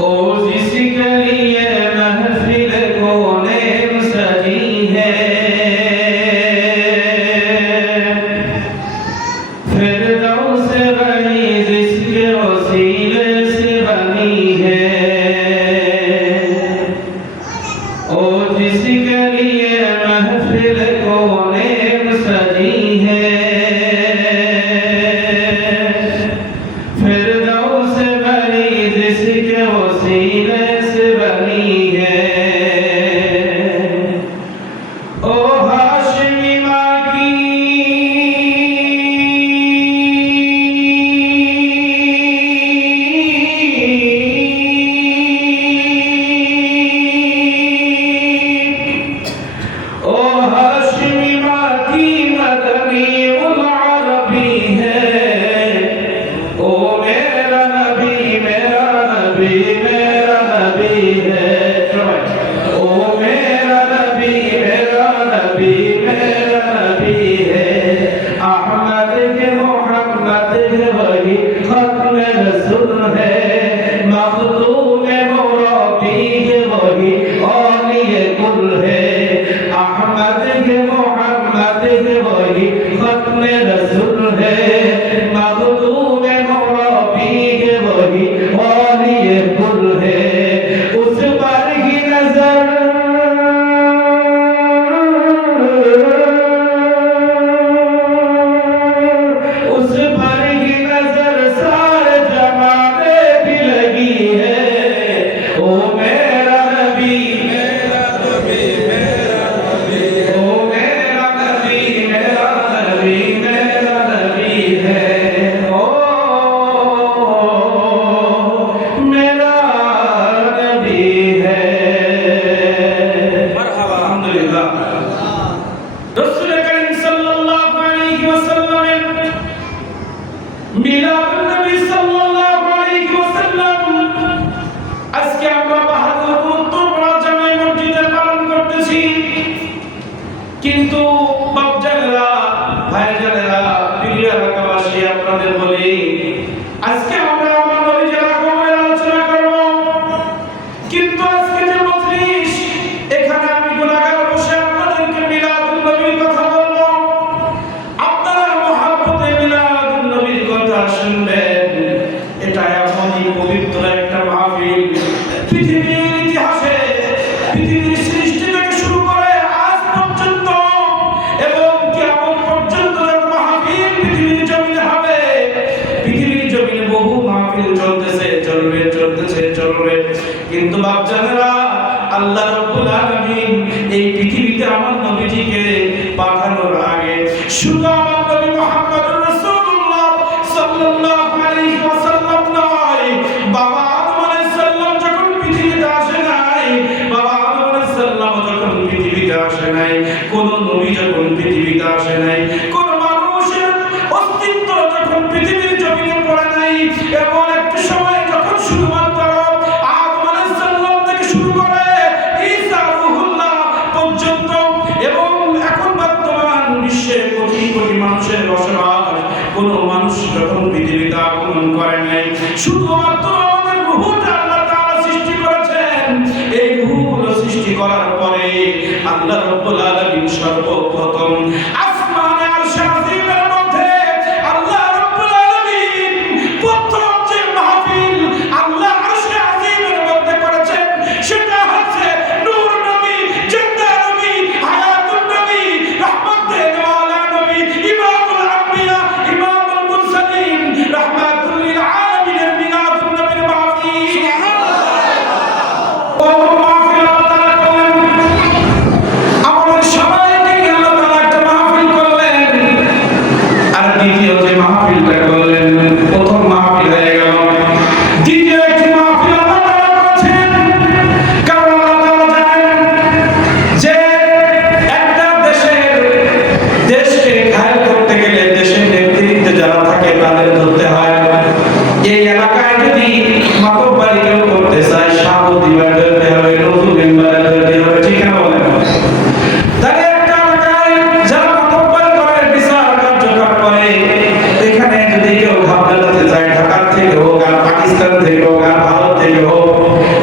ओ जिसके लिए महफिल कोनेम सजी है, फिरदौस बनी जिसके वसीले से बनी है। ओ जिसके लिए महफिल कोनेम सजी है, फिरदौस बनी जिसके वसीले से बनी है। ओ हाशिमी माँ की ओ हाशिमी माँ की मदनी उल अरबी है। ओ मेरा नबी मेरा नबी मेरा नबी है। ओ मेरा नबी मेरा नबी मेरा नबी है। अहमद के मोहम्मद के वही खत्म रसूल है। मखदूम मुरब्बी के वही औलिए कुल है। अहमद के मोहम्मद के वही खत्म रसूल है। मखदूम मुरब्बी के वही औलिए कुल है। उस पर ही नजर उस पर ही नजर सारे जमाने की लगी है। ओ मेरा नबी मेरा नबी मेरा नबी, ओ मेरा नबी मेरा नबी मेरा नबी है। ओ मेरा नबी है। मरहबा अल्हम्दुलिल्लाह। रसूल करीम सल्लल्लाहु अलैहि वसल्लम মিলাদুন নবী সাল্লাল্লাহু আলাইহি ওয়াসাল্লাম আজকে আমরা বাহাদুরপুর তোবরা জামে মসজিদে পালন করতেছি। কিন্তু বাপজানেরা ভাইজানেরা প্রিয় এলাকাবাসী আপনাদের বলি, আজকে আমরা আমার নবীজির আগমনের আলোচনা করব। কিন্তু আজকে যে মজলিস, এখানে আমি গুনাহগার বসে আপনাদেরকে মিলাদুন নবীর কথা বলবো। আপনারা মহব্বতে মিলাদুন নবীর কথা শুনবেন। এটা এমনই পবিত্র একটা মাহফিল, পৃথিবীর ইতিহাসে পৃথিবীর সৃষ্টি থেকে শুরু করে আজ পর্যন্ত এবং কিয়ামত পর্যন্ত যত মাহফিল পৃথিবীর জমিনে হবে, পৃথিবীর জমিনে বহু মাহফিল চলতেছে, চলবে। কিন্তু বাপজানেরা, আল্লাহ রাব্বুল আলামিন এই পৃথিবীতে আমার নবীজিকে পাঠানোর আগে শুধু আমার নবী মুহাম্মদুর রাসূলুল্লাহ সাল্লাল্লাহু আলাইহি ওয়াসাল্লাম নয়, বাবা আদম আলাইহিস সালাম যখন পৃথিবীতে আসে নাই, বাবা আদম আলাইহিস সালাম যখন পৃথিবীতে আসে নাই, কোন নবী যখন পৃথিবীতে আসে নাই, কোন মানুষের অস্তিত্ব যখন পৃথিবীর জমিনে পড়ে নাই, এমন একটা সময় যখন শুধুমাত্র আদম আলাইহিস সালাম থেকে শুরু করে ঈসা রূহুল্লাহ পর্যন্ত এবং এখন বর্তমান বিশ্বে কোটি কোটি মানুষ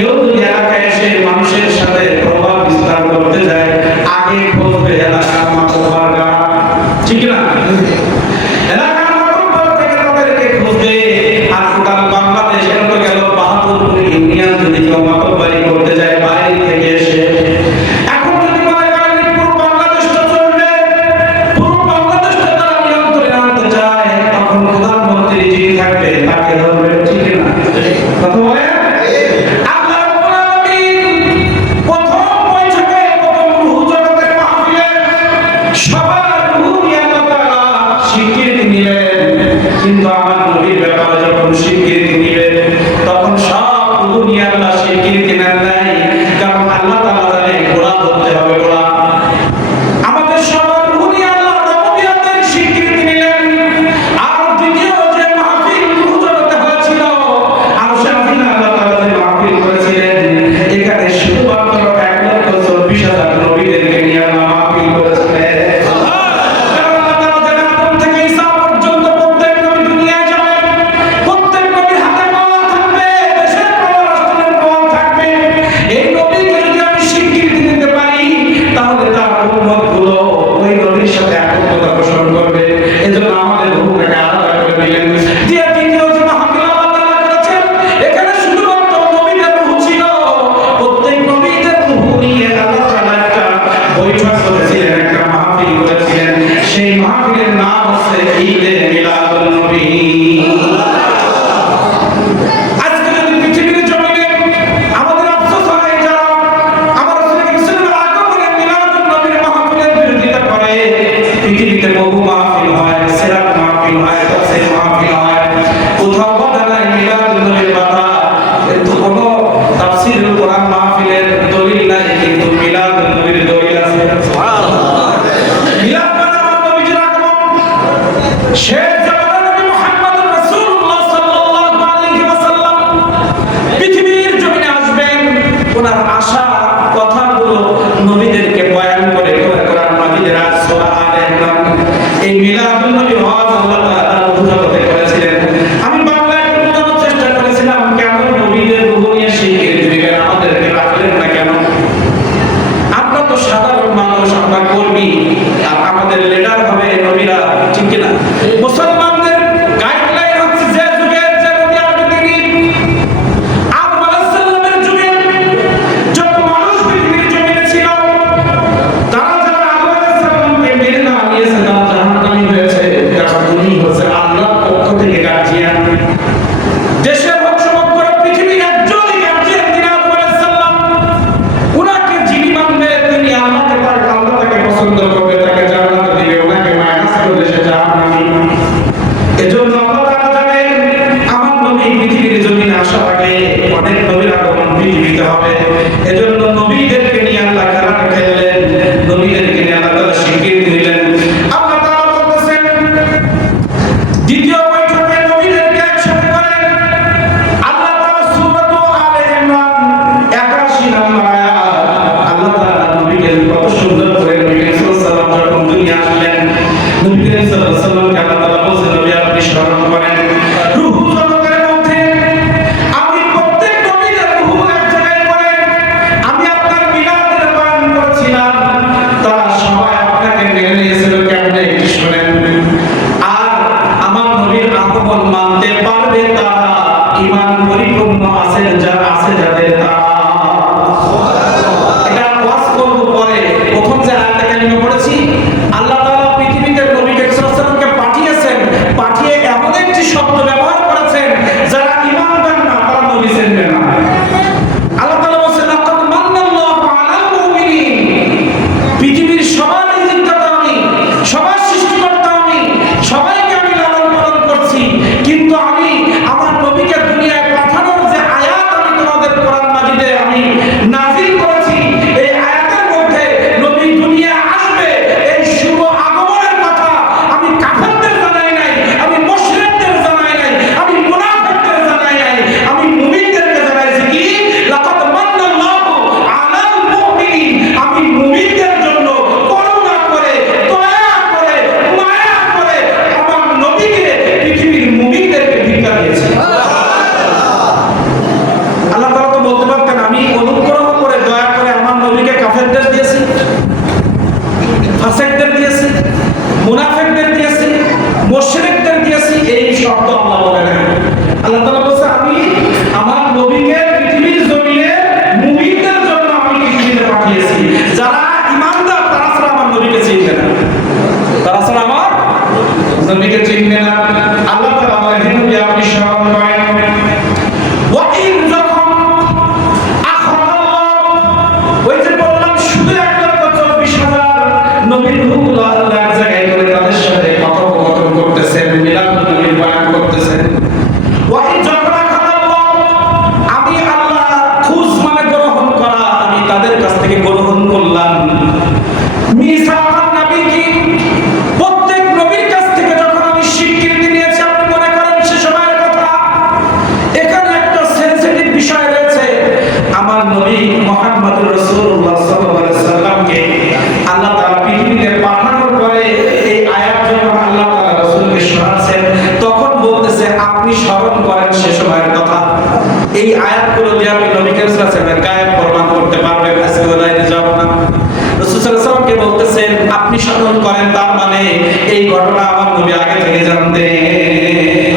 কেউ যদি এলাকায় এসে মানুষের সাথে প্রভাব বিস্তার করতে যায়, আগে খুঁজবে এলাকার মাতব্বর কারা, ঠিক না? এলাকার মাতব্বর থেকে তাদেরকে খুঁজবে। আর টোটাল বাংলাদেশ এত গেল ৭২ ইউনিয়ন যদি কেউ মাতব্বরি করতে যায় বাইরে থেকে এসে, এখন যদি মনে করেন পুরো বাংলাদেশটা চলবে, পুরো বাংলাদেশটা তারা নিয়ন্ত্রণে আনতে চায়, তখন প্রধানমন্ত্রী যিনি থাকবে তাকে ধরবে, ঠিক না? কথা বলে আল্লাহ রাব্বুল আলামিন প্রথম বৈঠকে, প্রথম রূহ জগতের মাহফিলে সবার রূহ নিয়ে আল্লাহ তাআলা স্বীকৃতি নিলেন। কিন্তু আমার নবীর ব্যাপারে যখন স্বীকৃতি নিলেন, তখন সব রূহ নিয়ে আল্লাহ স্বীকৃতি নেন নাই। কারণ আল্লাহ তাআলা জানে গোড়া ধরতে হবে, গোড়া। আমাদের সবার রূহ নিয়ে আল্লাহ নবুয়তের স্বীকৃতি নিলেন। আর দ্বিতীয় যে মাহফিল রূহ জগতে হয়েছিল, আরশের আযীমে আল্লাহ তাআলা যে মাহফিল করেছিলেন, এখানে শুধুমাত্র ১,৪০,০০০ নবীদেরকে নিয়ে আল্লাহ মাহফিল করেছিলেন। কারণ আল্লাহ তাআলা জানেন আদম থেকে ঈসা পর্যন্ত প্রত্যেক নবী দুনিয়ায় যাবেন, প্রত্যেক নবীর হাতে পাওয়ার থাকবে, দেশের পাওয়ার, রাষ্ট্রের পাওয়ার থাকবে। এই নবীকে যদি আমি স্বীকৃতি দিতে পারি, তাহলে তার উম্মতগুলো ওই নবীর সাথে একত্রতা পোষণ করবে। এজন্য আমাদের রূহটাকে আলাদা করে দিলেন। দ্বিতীয় যে মাহফিল আল্লাহ তাআলা করেছেন, এখানে শুধুমাত্র নবীদের রূহ ছিল। প্রত্যেক নবীদের রূহ নিয়ে আল্লাহ তাআলা একটা বৈঠক করেছিলেন, একটা মাহফিল করেছিলেন। সেই মাহফিলের নাম হচ্ছে ঈদে মিলাদুন নবী। আজকে যদি পৃথিবীর জমিনে আমাদের আফসোস হয়, যারা আমার রাসূল সাল্লাল্লাহু আলাইহি ওয়াসাল্লামের মিলাদুন নবীর মাহফিলের বিরোধিতা করে, পৃথিবীতে বহু মাহফিল হয়, সিরাত মাহফিল হয়, তাফসীর মাহফিল হয়, কোথাও বলা নাই মিলাদুন নবীর কথা, কিন্তু কোনো তাফসীরুল কোরআন মাহফিলের দলিল নাই, কিন্তু মিলাদুন নবীর দলিল আছে। সুবহানাল্লাহ। মিলাদ মানে আমার নবীজির আগমন। শেষ জামানার নবী মুহাম্মদুর রাসূলুল্লাহ সাল্লাল্লাহু আলাইহি ওয়াসাল্লাম পৃথিবীর জমিনে আসবেন। ওনার আশা কথাগুলো নবীদেরকে বয়ান করে কোরআন মাজিদের সূরা আলে ইমরান, এই মিলাদুন নবী হজ আল্লাহ তাআলা রূহ জগতে করেছিলেন। আমি বাংলায় বোঝানোর চেষ্টা করেছিলাম, কেন নবীদের রূহ নিয়ে স্বীকৃতি দিলেন, আমাদেরকে রাখলেন না কেন? আমরা তো সাধারণ মানুষ, আমরা কর্মী, আর আমাদের লিডার হবে নবীরা, ঠিক কি না? মুসলমানদের গাইডলাইন হচ্ছে যে যুগের যে নবী আসবে তিনি। আদম আলাইহিস সালামের যুগে যত মানুষ পৃথিবীর জমিনে ছিল, তারা যারা আদম আলাইহিস সালামকে মেনে না নিয়েছে, তারা জাহান্নামী হয়েছে। কারণ উনি হচ্ছে আল্লাহর পক্ষ থেকে গার্জিয়ান। দেশের বংশমত করে পৃথিবীর একজনই গার্জিয়ান, তিনি আদম আলাইহিস সালাম। উনাকে যিনি মানবে, তিনি আল্লাহকে, আল্লাহ তাকে পছন্দ করবে, তাকে জান্নাতে দিবে। ওনাকে মাইনাস করলে সে জাহান্নামী। এজন্য আল্লাহ তাআলা জানেন আমার নবী পৃথিবীর জমিনে আসার আগে অনেক নবীর আগমন পৃথিবীতে হবে। এজন্য নবীদেরকে নিয়ে আল্লাহ খেলাটা খেললেন, নবীদেরকে নিয়ে আল্লাহ তাআলা স্বীকৃতি দিলেন। আল্লাহ তাআলা বলতেছেন, দ্বিতীয় বৈঠকে নবীদেরকে একসাথে করে আল্লাহ তাআলা সূরা আলে ইমরান ৮১ নম্বর আয়াত, আল্লাহ তাআলা নবীকে কত সুন্দর করে নবী সাল্লাল্লাহু আলাইহি ওয়াসাল্লাম যখন দুনিয়া আসলেন, নবী সাল্লাল্লাহু আলাইহি ওয়াসাল্লামকে আল্লাহ তাআলা বলছেন, নবী আপনি স্মরণ করেন রূহ জগতের মধ্যে আমি প্রত্যেক নবীদের রূহ এক জায়গায় করে আমি আয়াতগুলো দিয়ে আপনি নবীকে রাসূলের গায়েব প্রমাণ করতে পারবেন? আজকে লাইনে যাব না। রাসূল সাল্লাল্লাহু আলাইহি ওয়াসাল্লামকে বলতেছেন আপনি স্মরণ করেন, তার মানে এই ঘটনা আমার নবী আগে থেকে জানতেন।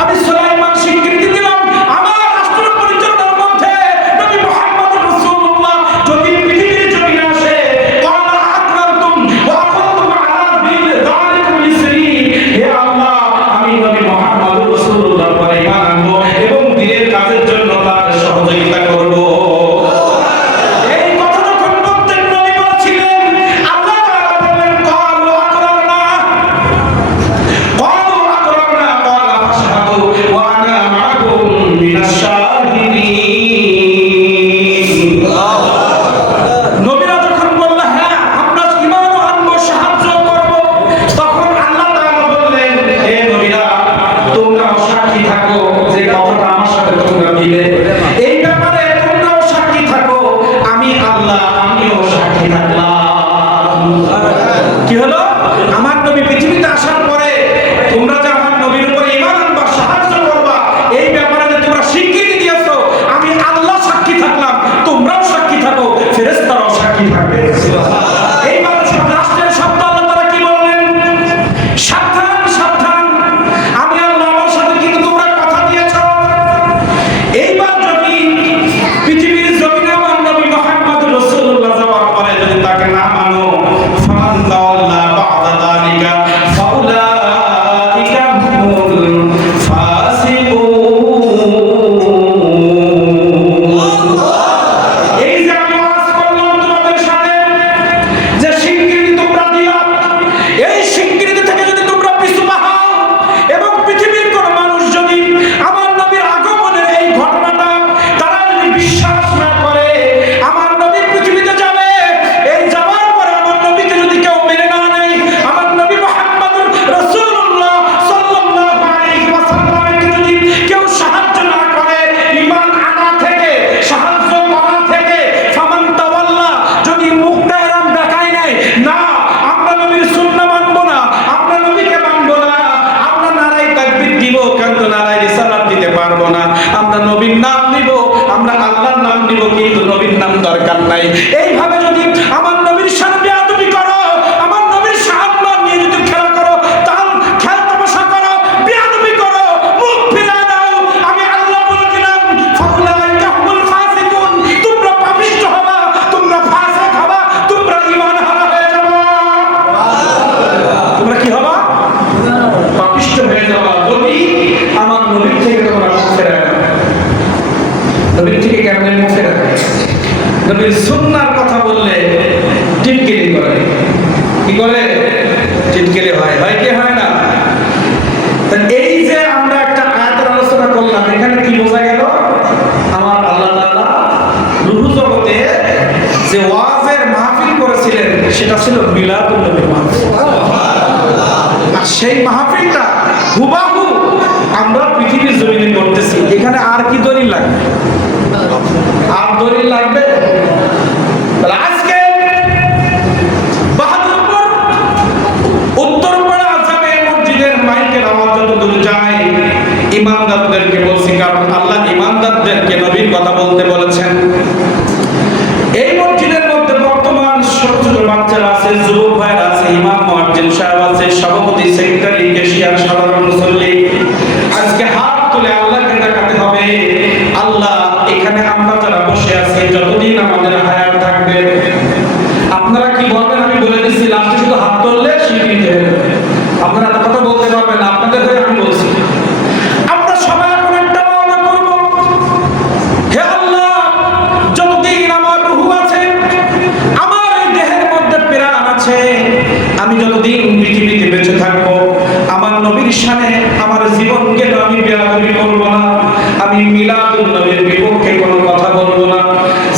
আমি সুলাইমান স্বীকৃতি দিলাম, আমার আমরা আল্লাহর নাম নিব কিন্তু নবীর নাম দরকার নাই। এইভাবে যদি আমার নবীর সাথে বেয়াদবি করো, আমার নবীর সম্মান নিয়ে যদি খেলা করো, তাহলে খেলা তামাশা করো, বেয়াদবি করো, মুখ ফিরিয়ে দাও, আমি আল্লাহ বলে দিলাম ফাউলাইকা হুমুল ফাসিকুন, তোমরা পাপিষ্ঠ হবা, তোমরা ফাসিক হবা, তোমরা ঈমানহারা হয়ে যাবে। তোমরা কি হবা? পাপিষ্ঠ হয়ে যাবা যদি আমার নবীর থেকে তোমরা মুখ ফেরায় না। নবীর থেকে কেমন মুখ ফেরায়? নবীর সুন্নাহর কথা বললে টিটকিরি করে। কি করে? টিটকিরি হয়। হয় কি হয় না? এই যে আমরা একটা আয়াতের আলোচনা করলাম, এখানে কি বোঝা গেল? আমার আল্লাহ তাআলা রূহ জগতে যে ওয়াজের মাহফিল করেছিলেন সেটা ছিল মিলাদুন নবীর মাহফিল। আর সেই মাহফিলটা হুবাহু আমরা পৃথিবীর জমিনে করতেছি। এখানে আর কি দলিল লাগবে? আর দলিল লাগবে? আজকে বাহাদুরপুর উত্তরপাড়া জামে মসজিদের মাইকের আওয়াজ যতদূর যায়, ইমানদারদেরকে বলছি, কারণ আল্লাহ ইমানদারদেরকে নবীর কথা বলতে বলেছেন। এই মসজিদের মধ্যে বর্তমান ছোট ছোট বাচ্চারা আছে, যুবক ভাইরা আছে, ইমাম মুয়াজ্জিন সাহেব আছে, সভাপতি, সেক্রেটারি, ক্যাশিয়ার, সাধারণ মুসল্লি। আজকে হাত তুলে আল্লাহকে দেখাতে হবে, আল্লাহ এখানে আমরা যারা বসে আছি যতদিন আমাদের হায়াত থাকবে, আপনারা কি বলবেন আমি বলে দিচ্ছি, লাস্টে শুধু হাত তুললে স্বীকৃতি হয়ে যাবে। আপনারা এত কথা বলতে পারবেন না, আপনাদের হয়ে আমি বলছি। আমরা সবাই এখন একটা ওয়াদা করব, হে আল্লাহ, যতদিন আমার রূহ আছে, আমার এই দেহের মধ্যে প্রাণ আছে, আমি যতদিন পৃথিবীতে বেঁচে থাকবো, আমার নবীর শানে আমার জীবনকে আমি বেয়াদবি করব না, আমি মিলাদুন নবীর বিপক্ষে কোনো কথা বলবো না।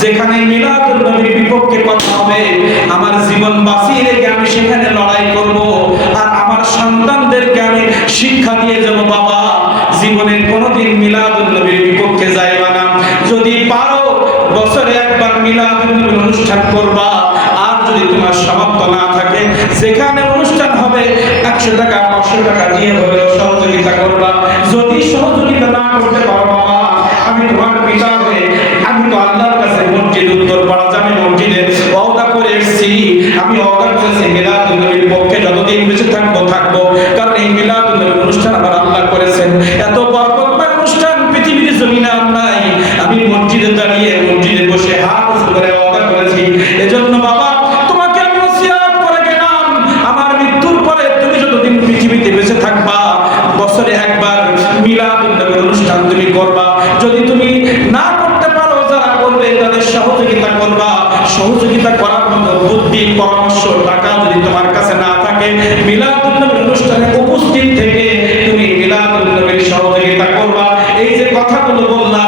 যেখানে মিলাদুন নবীর বিপক্ষে কথা হবে, আমার জীবন বাঁচিয়ে রেখে আমি সেখানে লড়াই করব। আর আমার সন্তানদেরকে আমি শিক্ষা দিয়ে যাব, বাবা জীবনে কোনোদিন মিলাদুন নবীর বিপক্ষে যাইবা না। যদি পারো বছরে একবার মিলাদুন নবীর অনুষ্ঠান করবা, আর যদি তোমার সামর্থ্য না থাকে, যেখানে অনুষ্ঠান হবে 100 টাকা 500 টাকা দিয়ে হলেও সহযোগিতা করবা। যদি সহযোগিতা না করতে পারো, বাবা আমি তোমার পিতা হয়ে আমি তো আল্লাহর কাছে মসজিদ উত্তরপাড়া জামে মসজিদে ওয়াদা করে এসেছি, আমি ওয়াদা করেছি মিলাদুন নবীর পক্ষে যতদিন বেঁচে থাকবো। কারণ এই মিলাদুন নবীর অনুষ্ঠান আমার আল্লাহ করেছেন, এত বরকতময় অনুষ্ঠান পৃথিবীর জমিনে আর নাই। আমি মসজিদে দাঁড়িয়ে মসজিদে বসে হাত উঁচু করে ওয়াদা করেছি। এজন্য বাবা তোমাকে আমি ওসিয়ত করে গেলাম, আমার মৃত্যুর পরে তুমি যতদিন পৃথিবীতে বেঁচে থাকবা, বছরে একবার মিলাদুন নবীর অনুষ্ঠান তুমি করবা। যদি তুমি না করতে পারো, যারা করবে তাদের সহযোগিতা করবা। সহযোগিতা করার মতো বুদ্ধি, পরামর্শ, টাকা যদি তোমার কাছে না থাকে, মিলাদুন নবীর অনুষ্ঠানে উপস্থিত থেকে তুমি মিলাদুন নবীর সহযোগিতা করবা। এই যে কথাগুলো বললাম